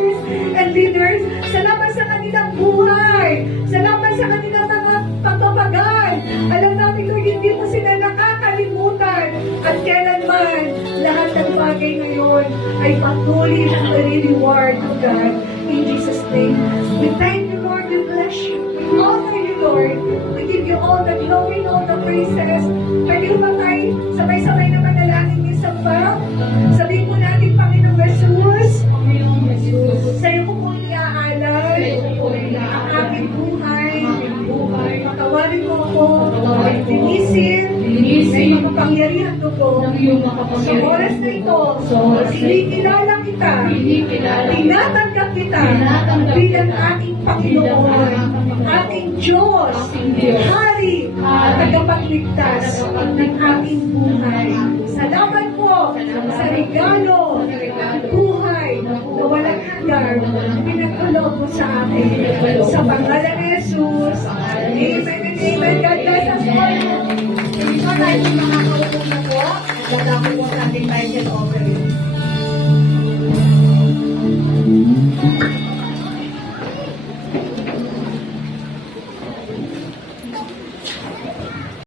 pastors and leaders. Salamat sa kanilang buhay. Salamat sa kanilang mga pagpapagal. Alam namin, Lord, hindi mo sila nakakalimutan. At kailanman, lahat ng bagay ngayon ay patuloy na ma-reward, O God. In Jesus' name, we thank you, Lord. We bless you. We honor you, Lord. We give you all the glory and all the praises. Pwede ba tayo sabay-sabay na manalangin niyo sa pag? Sabihin po natin, Panginoong Jesus, sa iyo ko po iaalay ang aking buhay. Patawarin mo ako, linisin, na makapangyarihan dugo. Sa oras na ito, kinikilala kita, tinatanggap kita bilang aking Panginoon, aking Diyos, Hari, tagapagligtas ng aking buhay. Salamat po sa regalo, buhay na walang hanggan, pinagkulog mo sa akin. Sa pangalan ni Jesus, Amen and Amen. God bless us all. Ito tayo mga kaupo na po. At wala po po sa ating title offering.